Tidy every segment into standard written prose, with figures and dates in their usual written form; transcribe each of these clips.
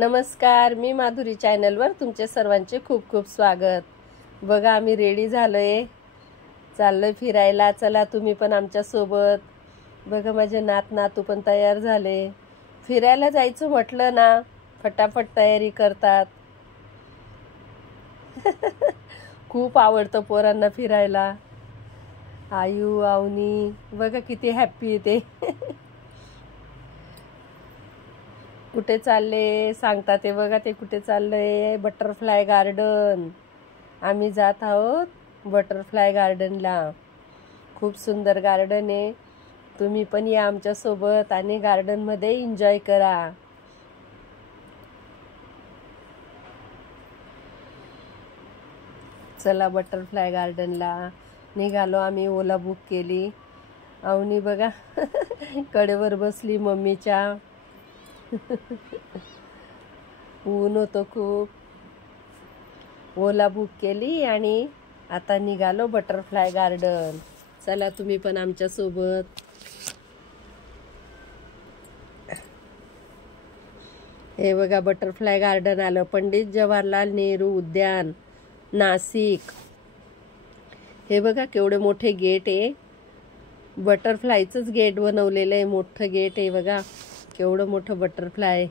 नमस्कार, मी माधुरी चॅनलवर तुमचे सर्वांचे खूप खूप स्वागत। बघा आम्ही रेडी झालोय, चाललोय फिरायला। चला तुम्ही पण आमच्या सोबत। बघा माझे नातू पण तयार झाले। फिरायला जायचं म्हटलं ना फटाफट तयारी करतात। खूप आवडतं पोरांना फिरायला। आयू अवनी बघा किती हॅपी आहे ते। कुठे चालले सांगता ते बघा, ते कुठे चाललंय? Butterfly garden. आम्ही जात आहोत बटरफ्लाय गार्डनला। खूप सुंदर गार्डन आहे, तुम्ही पण या आमच्या सोबत आणि गार्डन मध्ये एन्जॉय करा। चला बटरफ्लाय गार्डनला निघालो आम्ही। ओला बुक केली। अवनी बघा कडेवर बसली मम्मीच्या। ऊन होतं खूप। ओला बुक केली आणि आता निघालो बटरफ्लाय गार्डन। चला तुम्ही पण आमच्या सोबत। हे बघा बटरफ्लाय गार्डन आलं, पंडित जवाहरलाल नेहरू उद्यान, नाशिक। हे बघा केवढे मोठे गेट आहे। बटरफ्लायचंच गेट बनवलेलं आहे, मोठं गेट आहे बघा। केवढं मोठं बटरफ्लाय,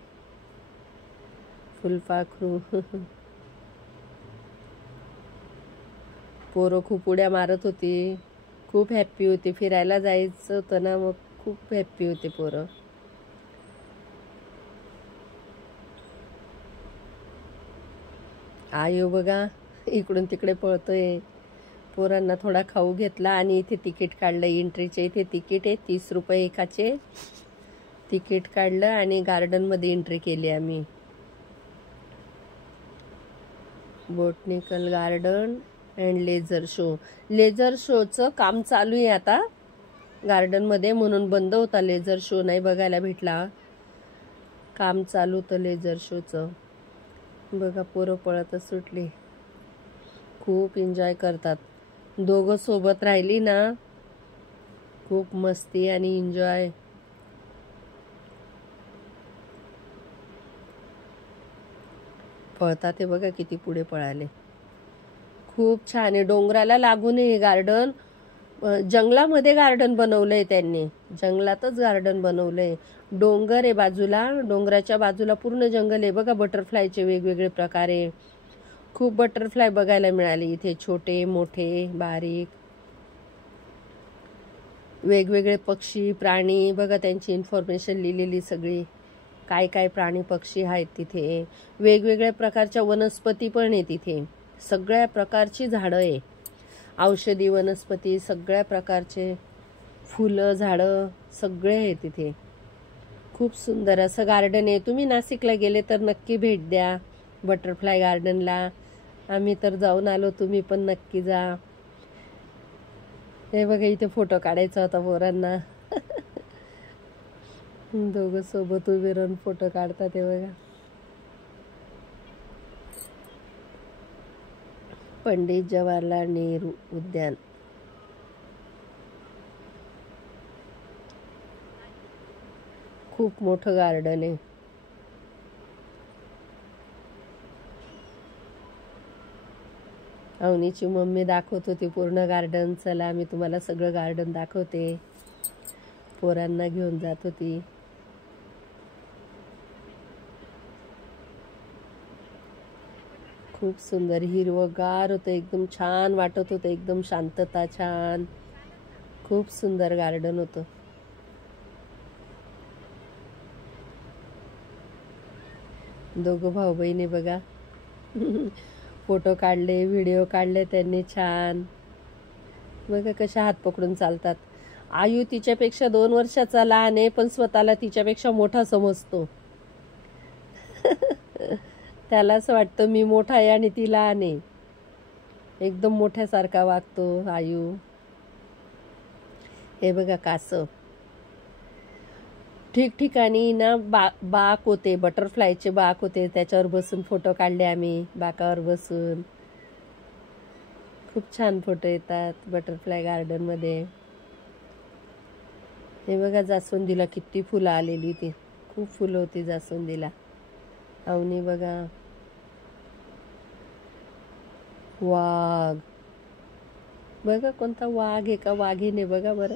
फुलपाखरू। पोरं खूप उड्या मारत होती, खूप हॅप्पी होती। फिरायला जायचं होतं ना, मग खूप हॅप्पी होते पोरं। आयो बघा इकडून तिकडे पळतोय। पोरांना थोडा खाऊ घेतला आणि इथे तिकीट काढलं। एंट्रीचे इथे तिकीट आहे 30 रुपये एकाचे। तिकीट काढलं आणि गार्डन मध्ये एंट्री केली आम्ही। Botanical garden and laser show. Laser शोचं काम चालू आहे आता गार्डन मध्ये, म्हणून बंद होता। लेझर शो नाही बघायला भेटला, काम चालू होतं लेझर शोचं। बघा पोरं पळतच सुटली, खूप एन्जॉय करतात। दोघं सोबत राहिली ना खूप मस्ती आणि एन्जॉय। पळतात ते बघा किती पुढे पळाले। खूप छान आहे, डोंगराला लागून आहे गार्डन। जंगलामध्ये गार्डन बनवलंय त्यांनी, जंगलातच गार्डन बनवलंय। डोंगर आहे बाजूला, डोंगराच्या बाजूला पूर्ण जंगल आहे। बघा बटरफ्लायचे वेगवेगळे प्रकार आहे। खूप बटरफ्लाय बघायला मिळाले इथे, छोटे मोठे बारीक। वेगवेगळे पक्षी प्राणी बघा, त्यांची इन्फॉर्मेशन लिहिलेली सगळी, काय काय प्राणी पक्षी आहेत तिथे। वेगवेगळ्या प्रकारच्या वनस्पती पण आहे तिथे, सगळ्या प्रकारची झाडं आहे, औषधी वनस्पती, सगळ्या प्रकारचे फुलं झाडं सगळे आहे तिथे। खूप सुंदर असं गार्डन आहे। तुम्ही नाशिकला गेले तर नक्की भेट द्या बटरफ्लाय गार्डनला। आम्ही तर जाऊन आलो, तुम्ही पण नक्की जा। हे बघा इथे फोटो काढायचा होता पोरांना। दोघं सोबत उभे राहून फोटो काढतात हे बघा। पंडित जवाहरलाल नेहरू उद्यान। खूप मोठं गार्डन आहे। अवनीची मम्मी दाखवत होती पूर्ण गार्डन। चला मी तुम्हाला सगळं गार्डन दाखवते। पोरांना घेऊन जात होती। खूप सुंदर हिरवगार होतं, एकदम छान वाटत होतं, एकदम शांतता छान। खूप सुंदर गार्डन होतं। दोघं भाऊ बहिणी बघा फोटो काढले, व्हिडिओ काढले त्यांनी छान। बघा कशा हात पकडून चालतात। आयू तिच्यापेक्षा 2 वर्षाचा लहान आहे, पण स्वतःला तिच्यापेक्षा मोठा समजतो। त्याला असं वाटतं मी मोठा आहे आणि ती लहान आहे, एकदम मोठ्यासारखा वागतो आयू। हे बघा कासव, ठिकठिकाणी ना बाक होते, बटरफ्लायचे बाक होते, त्याच्यावर बसून फोटो काढले आम्ही, बाकावर बसून। खूप छान फोटो येतात बटरफ्लाय गार्डन मध्ये। हे बघा जास्वंदीला किती फुलं आलेली होती, खूप फुलं होती जास्वंदीला। अवनी बघा, वाघ बघा, कोणता वाघ आहे का वाघीने बघा बरं.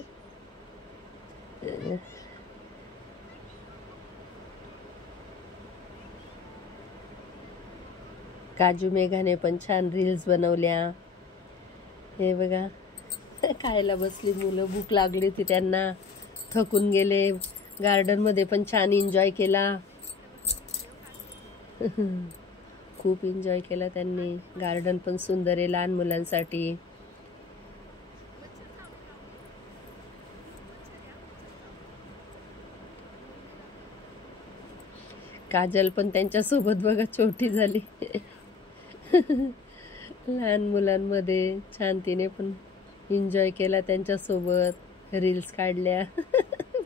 काजू मेघाने पण छान रील्स बनवल्या. हे बघा खायला बसली मुलं, भूक लागली होती त्यांना, थकून गेले. गार्डन मध्ये पण छान एन्जॉय केला. खूप एन्जॉय केला त्यांनी. गार्डन पण सुंदर आहे लहान मुलांसाठी. काजल पण त्यांच्यासोबत बघा छोटी झाली. लहान मुलांमध्ये छान तिने पण एन्जॉय केला त्यांच्यासोबत, रील्स काढल्या.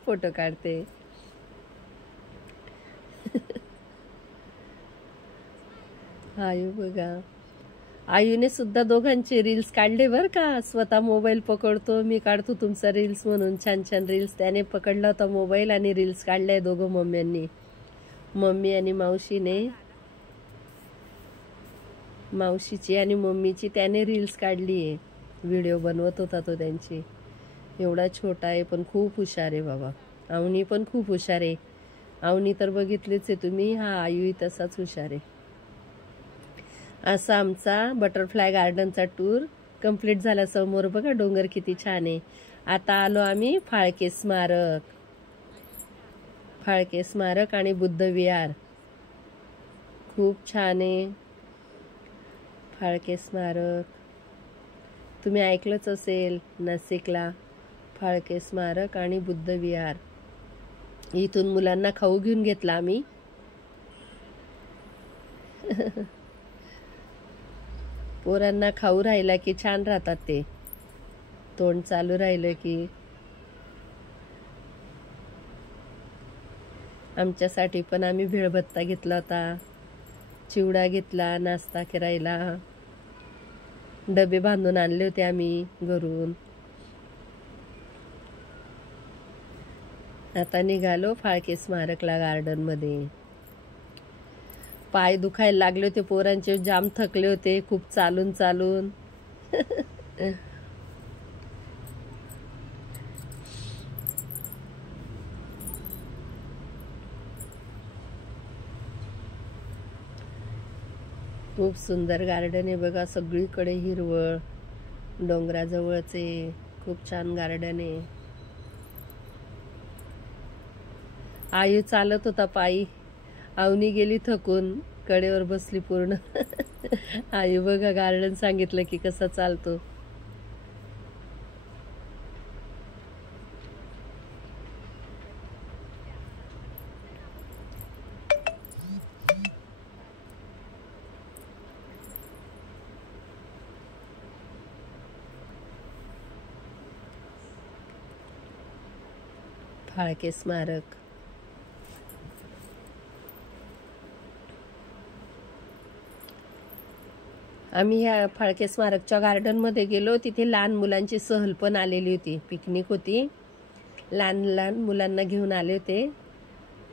फोटो काढते. आयू बघा, आयूने सुद्धा दोघांचे रील्स काढले बर का. स्वतः मोबाईल पकडतो, मी काढतो तुमचा रील्स म्हणून. छान छान रील्स त्याने पकडला होता मोबाईल आणि रील्स काढले दोघं मम्म्यांनी. मम्मी आणि मावशीने, मावशीची आणि मम्मीची त्याने रील्स काढली आहे. व्हिडिओ बनवत होता तो त्यांची. एवढा छोटा आहे पण खूप हुशार आहे बाबा. अवनी पण खूप हुशार आहे. अवनी तर बघितलीच आहे तुम्ही. हा आयूही तसाच हुशार आहे. असा आमचा बटरफ्लाय गार्डनचा टूर कंप्लीट झाला. समोर बघा डोंगर किती छान आहे. आता आलो आम्ही फाळके स्मारक. फाळके स्मारक आणि बुद्ध विहार खूप छान आहे. फाळके स्मारक तुम्ही ऐकलंच असेल, नाशिकला फाळके स्मारक आणि बुद्ध विहार. इथून मुलांना खाऊ घेऊन घेतला आम्ही. पोरांना खाऊ राहिला की छान राहतात ते, तोंड चालू राहिलं की. आमच्यासाठी पण आम्ही भेळभत्ता घेतला होता, चिवडा घेतला नाश्ता करायला. डबे बांधून आणले होते आम्ही घरून. आता निघालो फाळके स्मारकला गार्डन मध्ये. पाय दुखायला लागले होते पोरांचे, जाम थकले होते खूप चालून चालून. खूप सुंदर गार्डन आहे बघा, सगळीकडे हिरवळ, डोंगराजवळच आहे. खूप छान गार्डन आहे. आयू चालत होता पायी, अवनी गेली थकून, कडेवर बसली पूर्ण. आयू बघा गार्डन सांगितलं की कसा चालतो. फाळके स्मारक. आम्ही ह्या फाळके स्मारकच्या गार्डन मध्ये गेलो. तिथे लहान मुलांची सहल पण आलेली होती, पिकनिक होती. लहान लहान मुलांना घेऊन आले होते.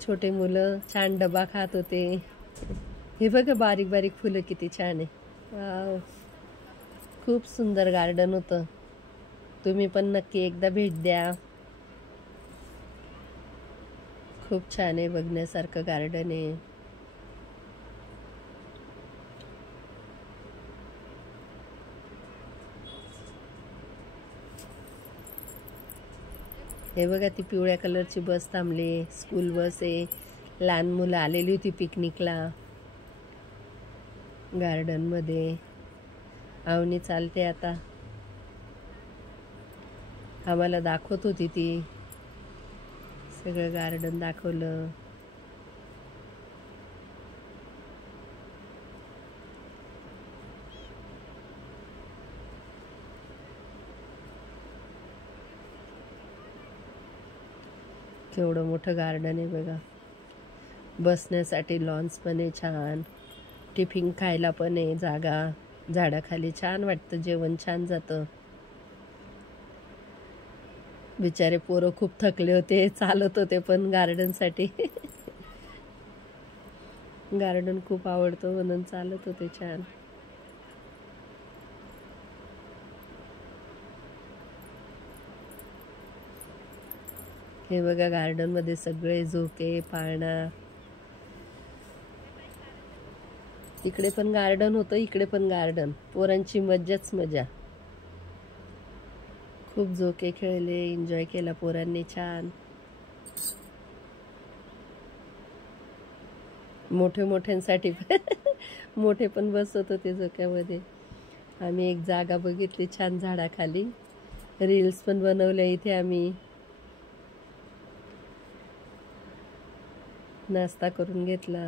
छोटे मुलं छान डबा खात होते. हे बघा बारीक बारीक फुलं किती छान आहे. वाव, खूप सुंदर गार्डन होतं. तुम्ही पण नक्की एकदा भेट द्या. खूप छान आहे, बघण्यासारखं गार्डन आहे. हे बघा ती पिवळ्या कलरची बस थांबली, स्कूल बस आहे. लहान मुलं आलेली होती पिकनिकला गार्डन मध्ये. अवनी चालते आता, आम्हाला दाखवत होती ती, सगळं गार्डन दाखवलं. केवढं मोठं गार्डन आहे बघा. बसण्यासाठी लॉन्स पण आहे छान. टिफिन खायला पण आहे जागा. झाडाखाली छान वाटतं, जेवण छान जातं. बिचारे पोरं खूप थकले होते, चालत होते पण गार्डन साठी. गार्डन खूप आवडतो म्हणून चालत होते छान. हे बघा गार्डन मध्ये सगळे झोके, पाळणा. तिकडे पण गार्डन होतं, इकडे पण गार्डन. पोरांची मज्जाच मजा. खूप झोके खेळले, एन्जॉय केला पोरांनी छान. मोठ्यांसाठी मोठे पण बसत होते झोक्यामध्ये. आम्ही एक जागा बघितली छान झाडाखाली. रील्स पण बनवल्या इथे आम्ही. नाश्ता करून घेतला.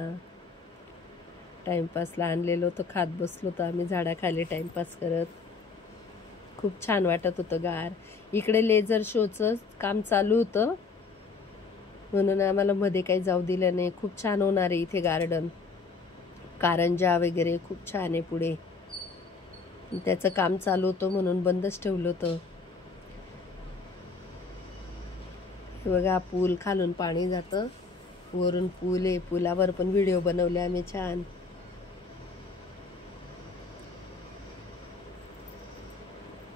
टाइमपासला आणलेलो होतं, खात बसलो होतो आम्ही झाडाखाली टाइमपास करत. खूप छान वाटत होतं गार. इकडे लेझर शोचं काम चालू होतं म्हणून आम्हाला मध्ये काही जाऊ दिलं नाही. खूप छान होणार आहे इथे गार्डन. कारंजा वगैरे खूप छान आहे पुढे. त्याचं काम चालू होतं म्हणून बंदच ठेवलं होतं. हे बघा पूल, खालून पाणी जातं, वरून पूल आहे. पुलावर पण व्हिडिओ बनवले आम्ही छान.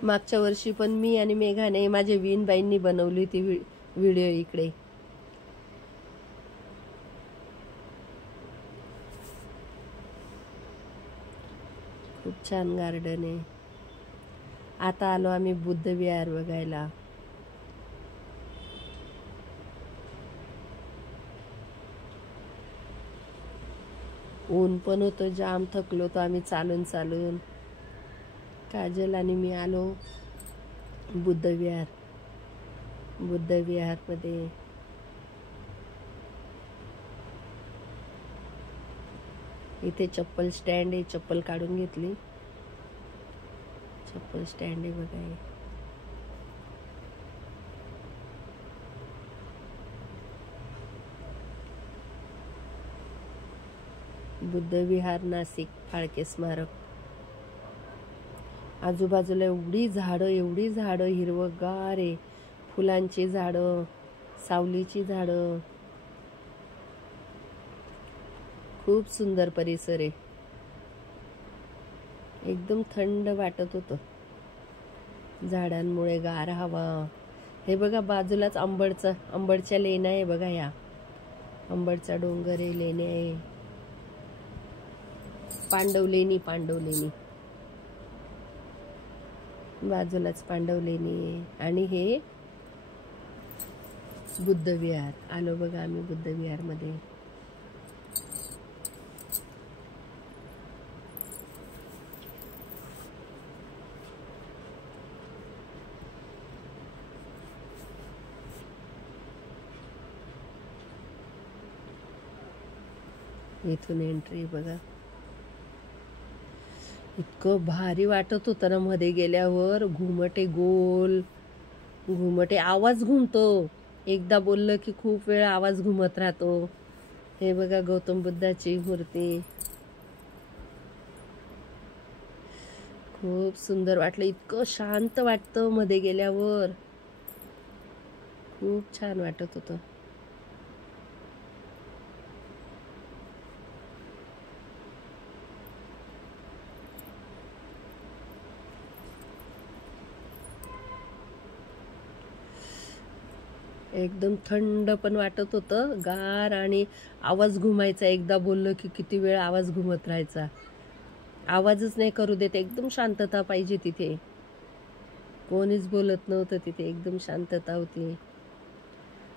मागच्या वर्षी पण मी आणि मेघाने, माझे विनबाईंनी बनवली ती व्हिडिओ इकडे. खूप छान गार्डन आहे. आता आलो आम्ही बुद्ध विहार बघायला. ऊन पण होतं जाम, थकलो होतो आम्ही चालून चालून. काजल आणि मी आलो बुद्ध विहार. बुद्ध विहार मध्ये इथे चप्पल स्टँड आहे, चप्पल काढून घेतली. चप्पल स्टँड आहे बघा. बुद्ध विहार, नाशिक, फाळके स्मारक. आजूबाजूला एवढी झाडं, हिरवगार आहे. फुलांची झाडं, सावलीची झाडं. खूप सुंदर परिसर आहे. एकदम थंड वाटत होतं झाडांमुळे, गार हवा. हे बघा बाजूलाच अंबडच्या लेण्या आहे बघा. या अंबडचा डोंगर आहे, लेण्या आहे. पांडवलेणी बाजूलाच पांडवलेणी आहे. आणि हे बुद्ध विहार. आलो बघा आम्ही बुद्ध विहार मध्ये. इथून एंट्री बघा. इतकं भारी वाटत होतं ना मध्ये गेल्यावर. घुमटे गोल, घुमटे, आवाज घुमतो. एकदा बोललं की खूप वेळ आवाज घुमत राहतो. हे बघा गौतम बुद्धाची मूर्ती. खूप सुंदर वाटलं. इतकं शांत वाटतं मध्ये गेल्यावर. खूप छान वाटत होतं. एकदम थंड पण वाटत होतं, गार. आणि आवाज घुमायचा. एकदा बोललं की किती वेळ आवाज घुमत राहायचा. आवाजच नाही करू देत. एकदम शांतता पाहिजे तिथे. कोणीच बोलत नव्हतं तिथे. एकदम शांतता होती.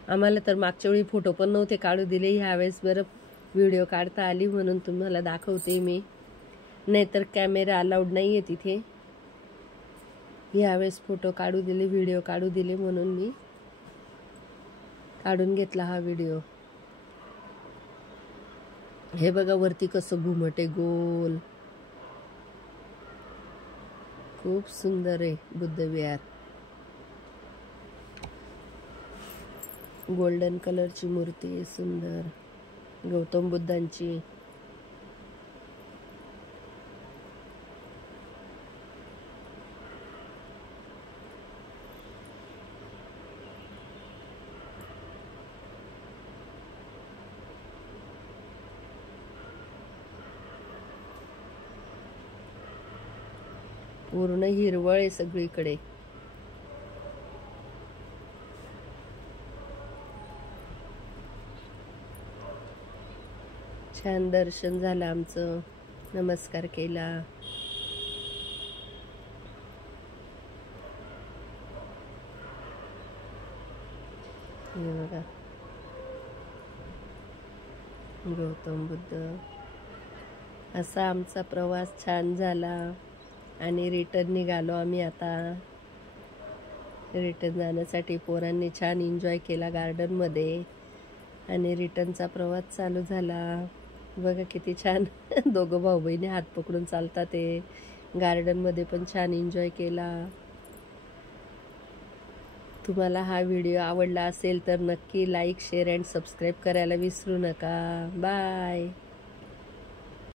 आम्हाला तर मागच्या वेळी फोटो पण नव्हते काढू दिले. ह्यावेळेस बरं व्हिडिओ काढता आली म्हणून तुम्हाला दाखवते मी. नाहीतर कॅमेरा अलाउड नाहीये तिथे. ह्यावेळेस फोटो काढू दिले, व्हिडिओ काढू दिले म्हणून मी काढून घेतला हा व्हिडिओ. हे बघा वरती कसं घुमटे गोल. खूप सुंदर आहे बुद्ध विहार. गोल्डन कलरची मूर्ती आहे सुंदर, गौतम बुद्धांची. पूर्ण हिरवळ आहे सगळीकडे. छान दर्शन झालं आमचं, नमस्कार केला. हे बघा गौतम बुद्ध. असा आमचा प्रवास छान झाला आणि रिटर्न निघालो आम्ही आता. रिटर्न जाण्यासाठी पोरांनी छान एन्जॉय केला गार्डनमध्ये आणि रिटर्नचा प्रवास चालू झाला. बघा किती छान दोघं भाऊ बहिणी हात पकडून चालतात ते. गार्डनमध्ये पण छान एन्जॉय केला. तुम्हाला हा व्हिडिओ आवडला असेल तर नक्की लाईक, शेअर अँड सबस्क्राईब करायला विसरू नका. बाय.